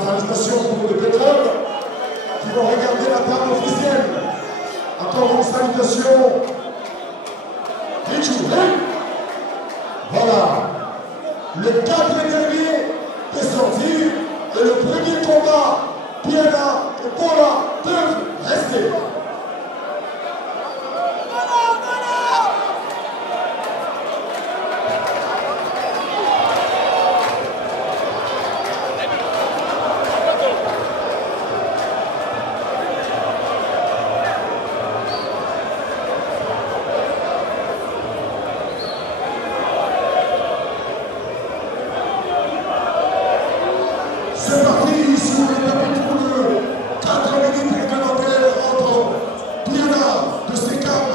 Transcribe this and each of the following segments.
salutations pour les pétroles qui vont regarder la table officielle. Encore une salutation. Voilà. Le 4 dernier est sorti et le premier combat, Piana et Paula peuvent rester. C'est parti sur le tapis pour le 4 minutes réglementaires entre Piana de Sekam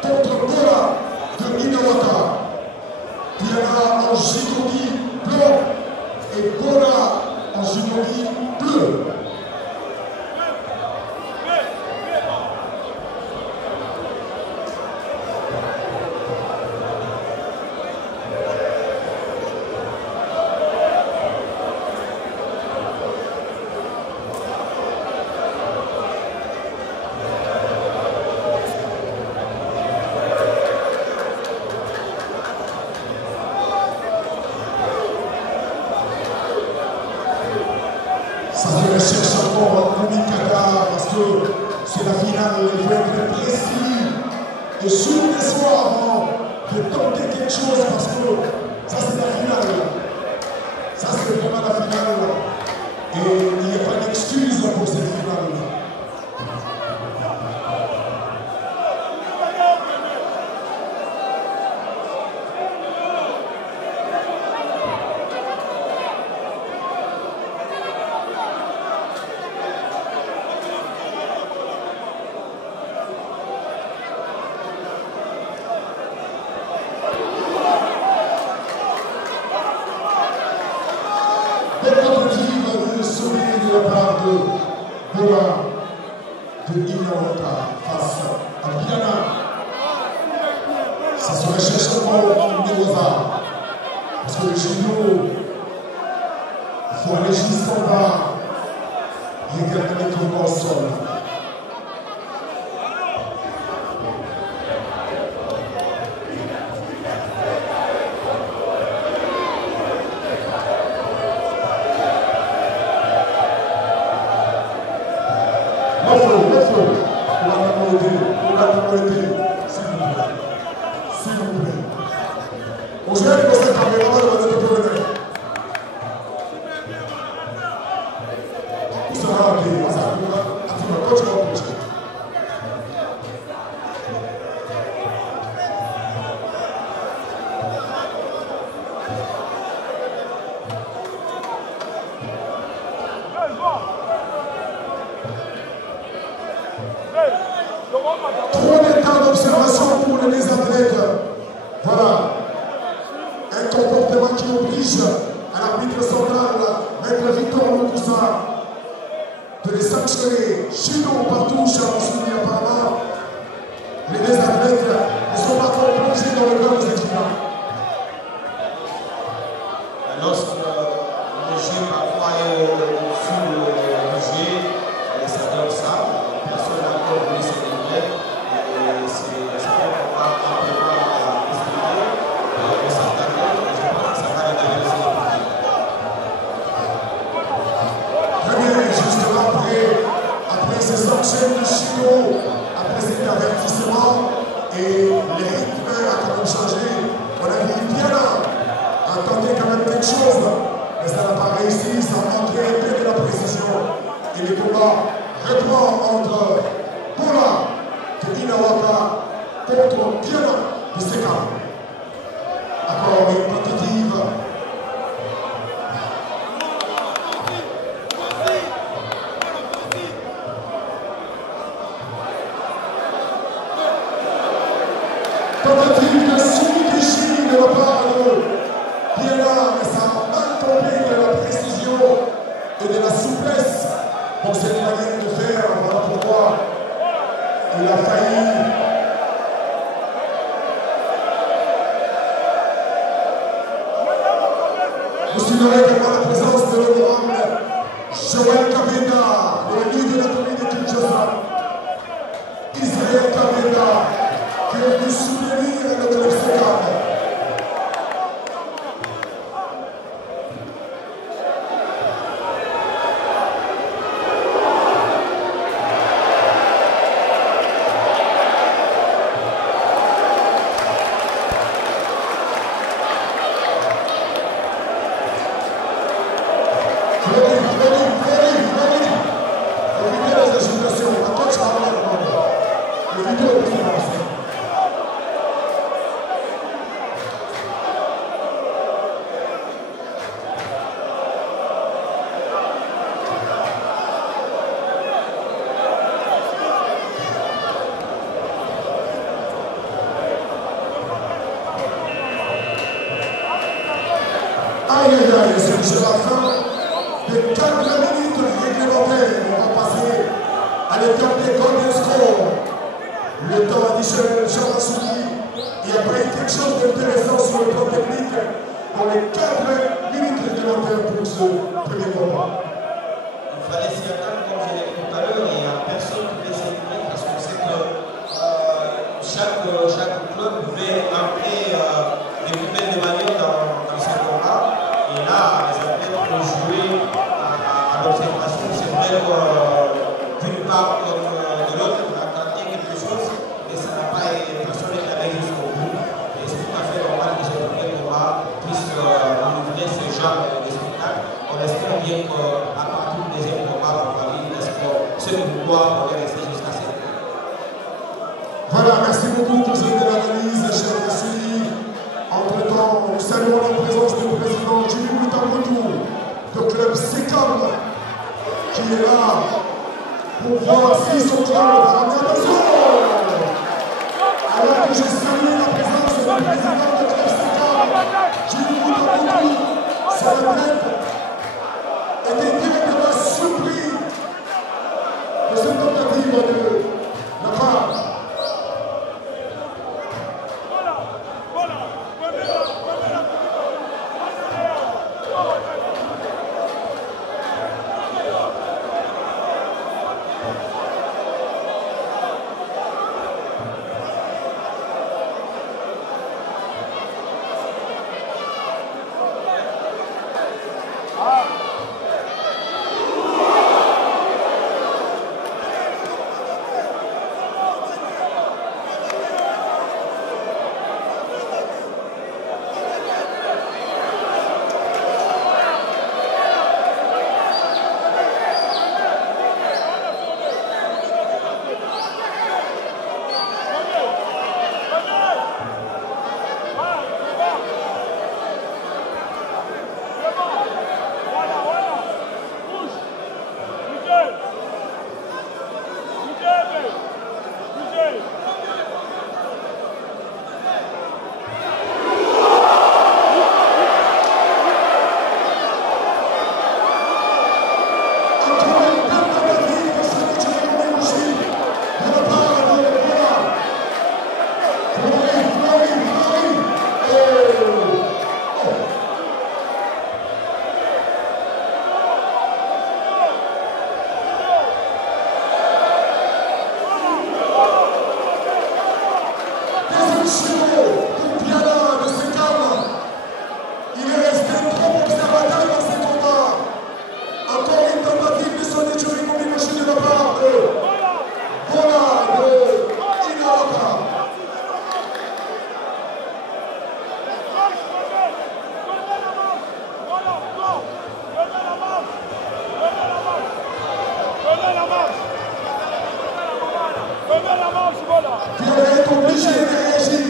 contre Paula de Inawaka. Piana en gigogi blanc et Paula en gigogi bleu. Ça se recherche encore en République Qatar parce que c'est la finale, il faut être précis et sur les soirs avant de tenter quelque chose parce que ça c'est la finale. Ça c'est vraiment la finale et il n'y a pas d'excuse pour cette finale. Des tentatives de sauver de la part de Paula de Inawaka face à Piana. Ça se recherche encore en Nerosa. Parce que le judo, il faut aller jusqu'en bas. Regarder les tombes au sol. S'il vous plaît. On se met dans cette caméra, on va te donner. Où sera la vie? On s'en va. Attends, quand tu vas approcher. Trop de temps d'observation pour les athlètes. Voilà. Un comportement qui oblige à l'arbitre central, Maître Victor Loukoussa, de les sanctionner chez nous, partout, chez Monsouini, apparemment. Les deux athlètes ne sont pas encore plongés dans le cœur de cette finale. Lorsque le jeu parfois est sous le jeu, ça donne ça. Personne n'a encore voulu se délivrer. C'est un combat amplement discuté. On s'attendait, je pense que ça va être intéressant. Très bien, justement après ces sanctions de Chico, après cet avertissement, et les rythmes a quand même changé. On a vu Piana a tenté quand même quelque chose, mais ça n'a pas réussi, ça a manqué un peu de la précision. Et le combat reprend entre Paula de Inawaka contre Piana de Sekam. Encore une tentative. Tentative de sous-déchi de la part de Piana, mais ça a mal tombé de la précision et de la souplesse dans cette manière de faire. Voilà pourquoi il a failli. Vous signalerez également la présence de l'honorable Joël Kabenda, le leader de la commune de Kinshasa. Israël Kabenda, qui est venu soutenir le club Sécam. C'est la fin de 4 minutes réglementaires. On va passer à l'étape des golden score. Le temps additionnel sera soumis. Et après quelque chose d'intéressant sur le plan technique dans les 4 minutes réglementaires pour ce premier combat. Il fallait s'y attendre, comme je l'ai dit tout à l'heure, et il n'y a personne qui peut s'éliminer parce qu'on sait que chaque club veut entrer de plus belle manière dans ce combat. Et là, les athlètes ont joué à l'observation. C'est vrai que d'une part comme de l'autre, on a tenté quelque chose, mais ça n'a pas été personne n'est allé jusqu'au bout. Et c'est tout à fait normal que ce premier combat puisse ouvrir ce genre de spectacle. On espère bien qu'à partir du deuxième combat, on va vivre ce pouvoir pour rester jusqu'à cette fois. Voilà, merci beaucoup pour cette belle analyse, cher Vassili. Entre-temps, nous saluons la présence du président Jimmy Moutamoudou, du club Sécam, qui est là pour voir si son club va ramener la zone. Alors que j'ai salué la présence du président du club Sécam, Jimmy Moutamoudou, son athlète était directement surpris de cette tentative de la part. Il est obligé de réagir.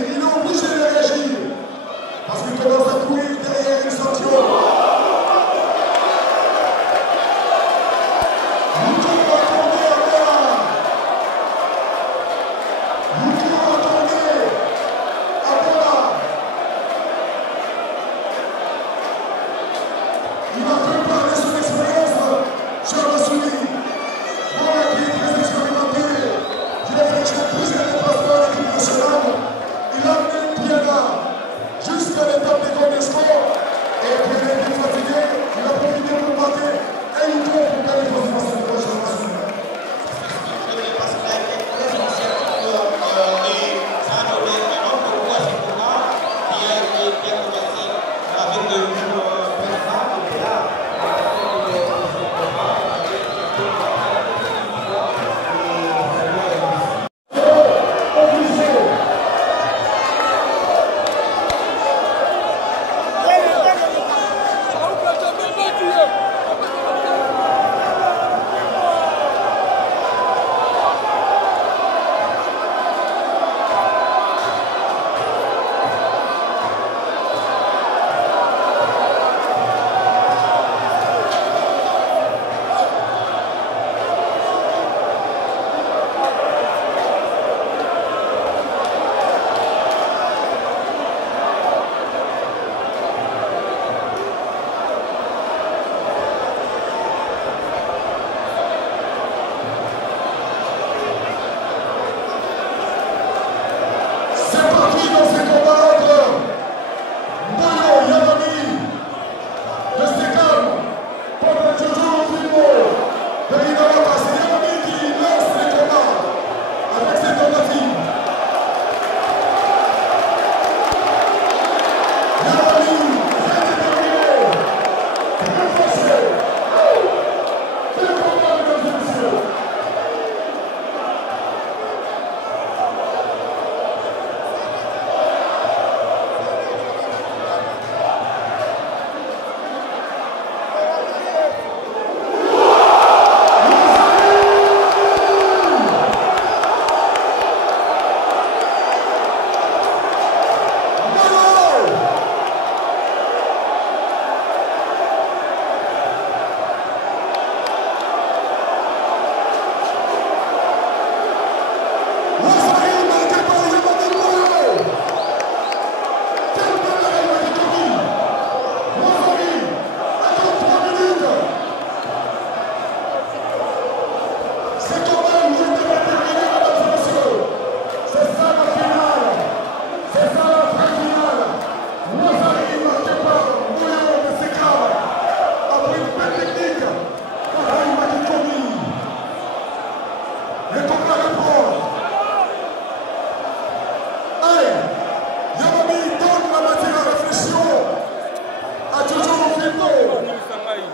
Tentative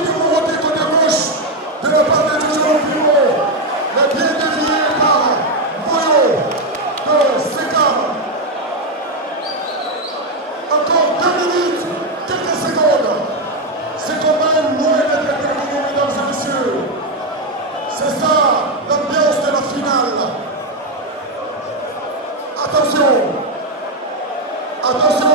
de remonter côté gauche de la part de Jojo Pimo. Le pied dévié par Moyo de Seka. Encore 2 minutes, quelques secondes. Ce combat est loin d'être terminé, mesdames et messieurs. C'est ça l'ambiance de la finale. Attention. Attention.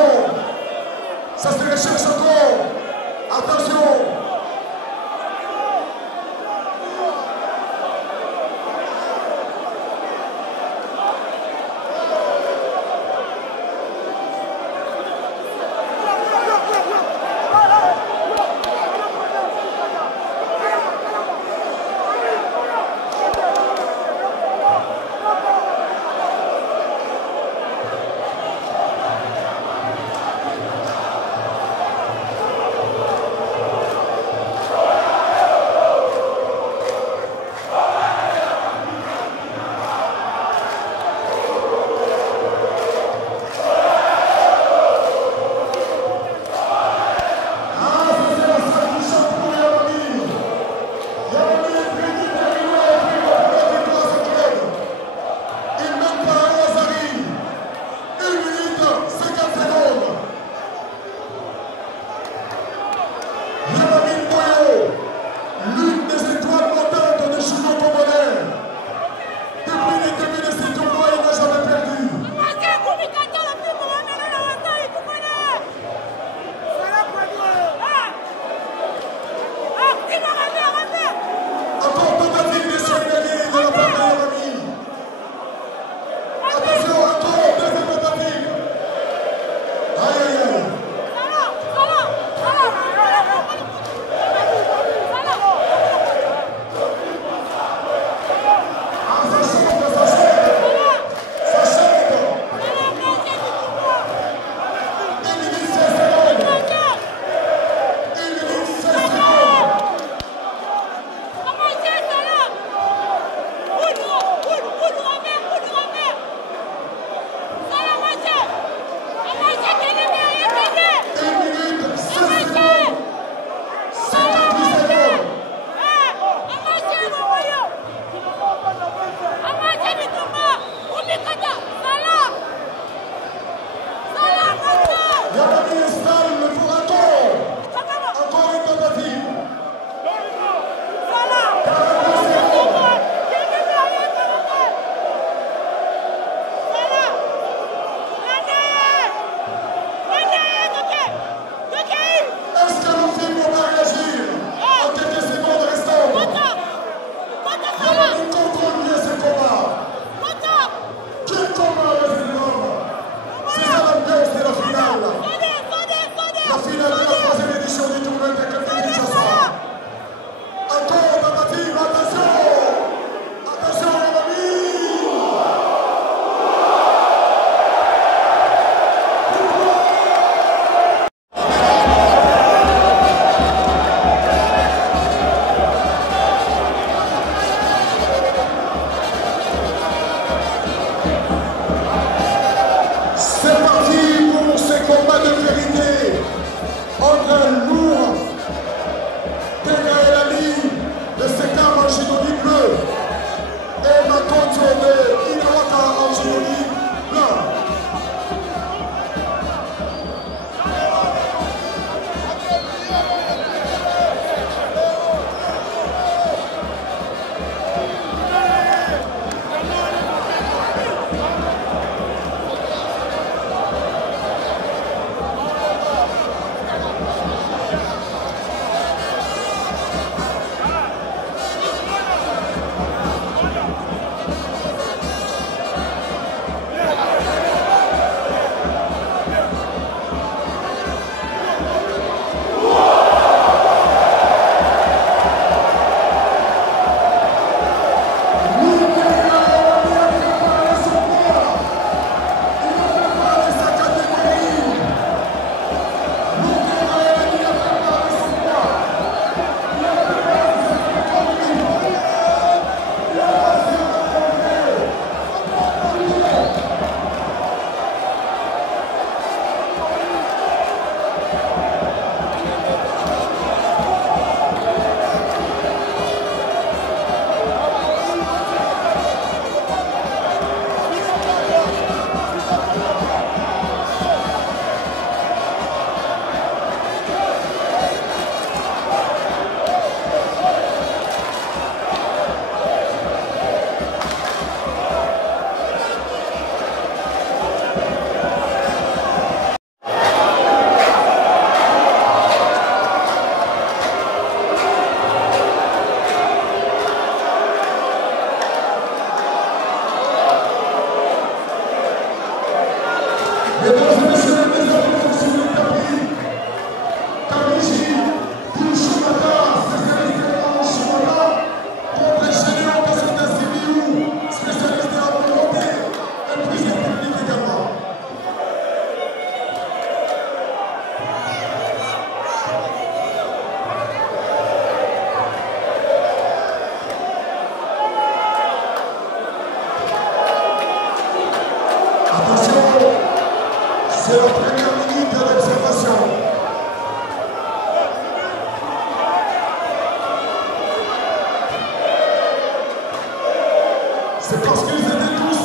C'est parce qu'ils étaient tous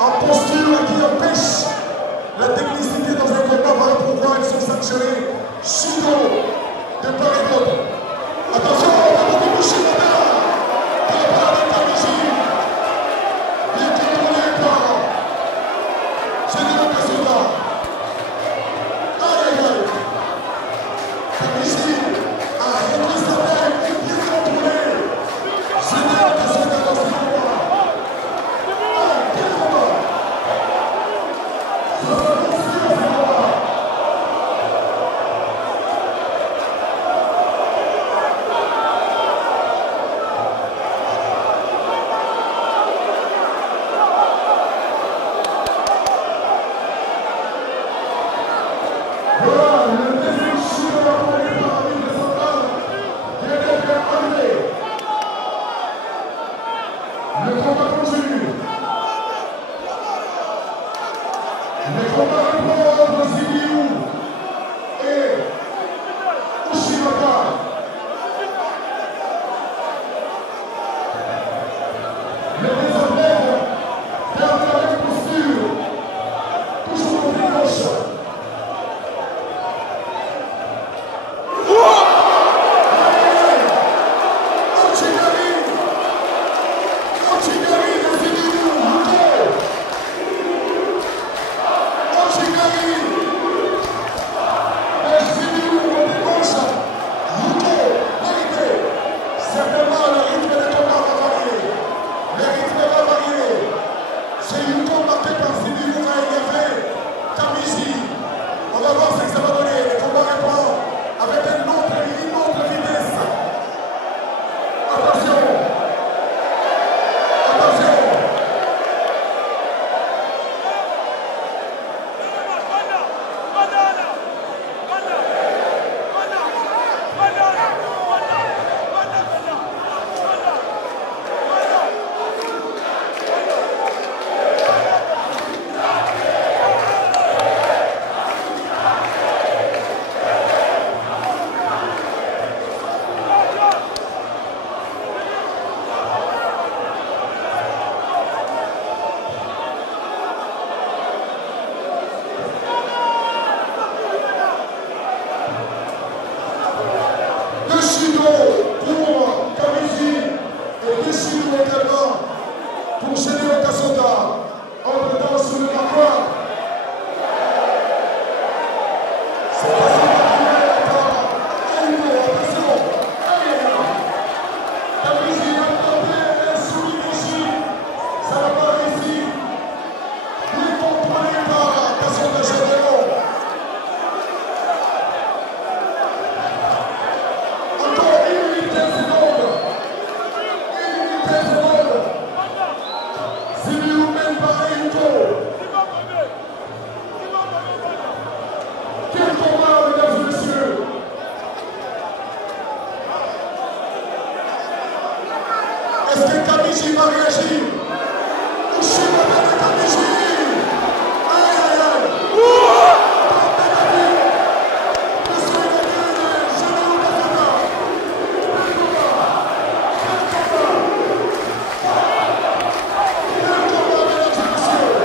en posture qui empêche la technicité dans un combat. Voilà pourquoi ils sont sanctionnés. Shido de part et d'autre. Attention, on va beaucoup boucher la main. Pour la part de Kamichi. Bien contrôlé par Général Kasoda. Aïe aïe aïe. Kamichi a réduit sa main et bien contrôlé. Général Kasoda dans ce combat. Quel combat. Ça va construire ce combat. Le combat continue. Le combat entre Zibiou et Ushimaka. Les deux athlètes gardent la même posture, toujours au pied gauche. On va voir ce que ça va donner. Le combat répond avec une autre vitesse. Attention. Attention. Shido pour Kamichi et Shido également pour Général Kasoda. Entre-temps sur le marqueur. C'est pas ça qui va attendre. Attention. Kamichi a tenté un sous-Michi. Ça n'a pas réussi. Il est contrôlé par Kasoda Général. Quel combat, mesdames et messieurs! Est-ce que Kamichi va réagir? Ushimaka de Kamichi! Aïe aïe aïe! Monsieur le Général Kasoda! Quel combat! Quel combat, mesdames et messieurs!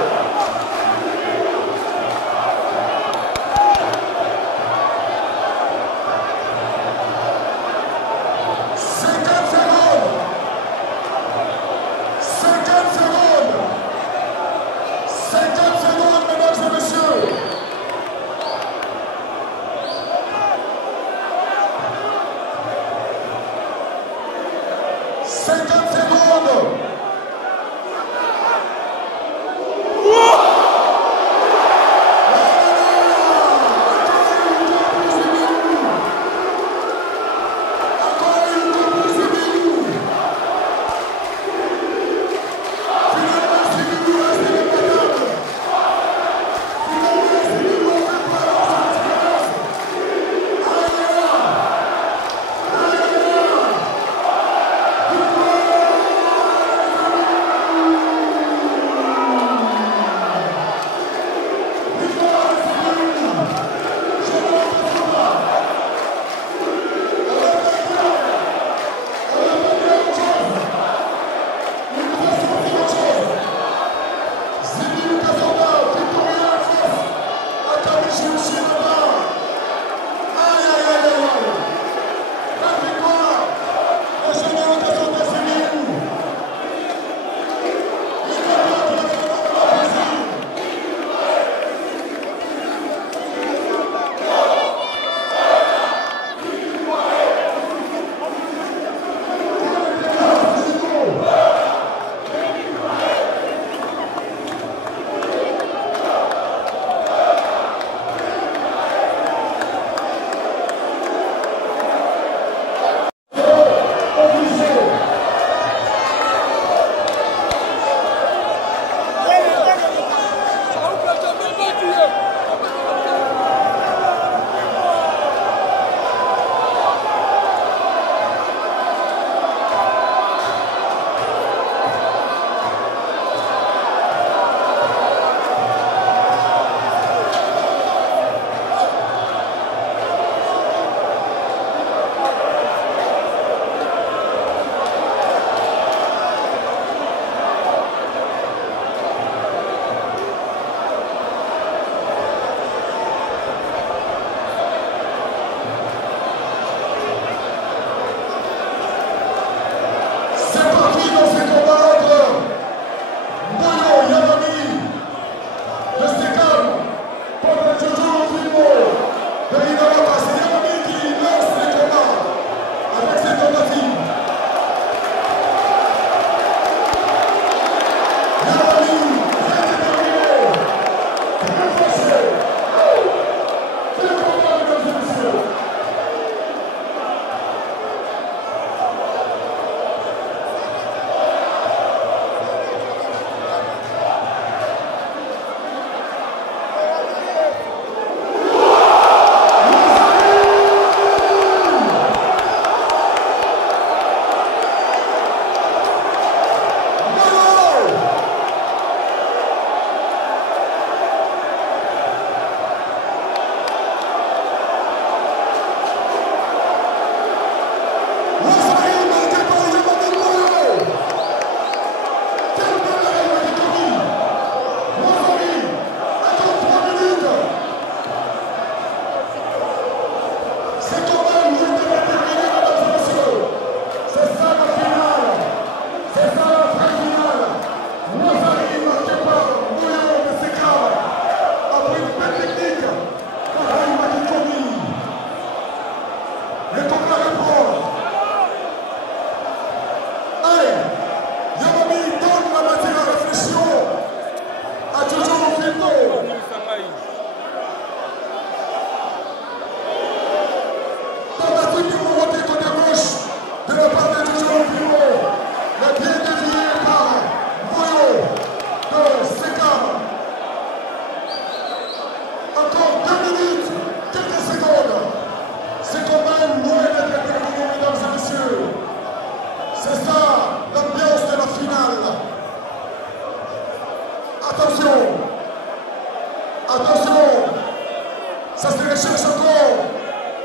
Ça se recherche encore.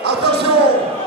Attention.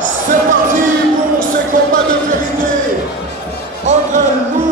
C'est parti pour ce combat de vérité entre Loup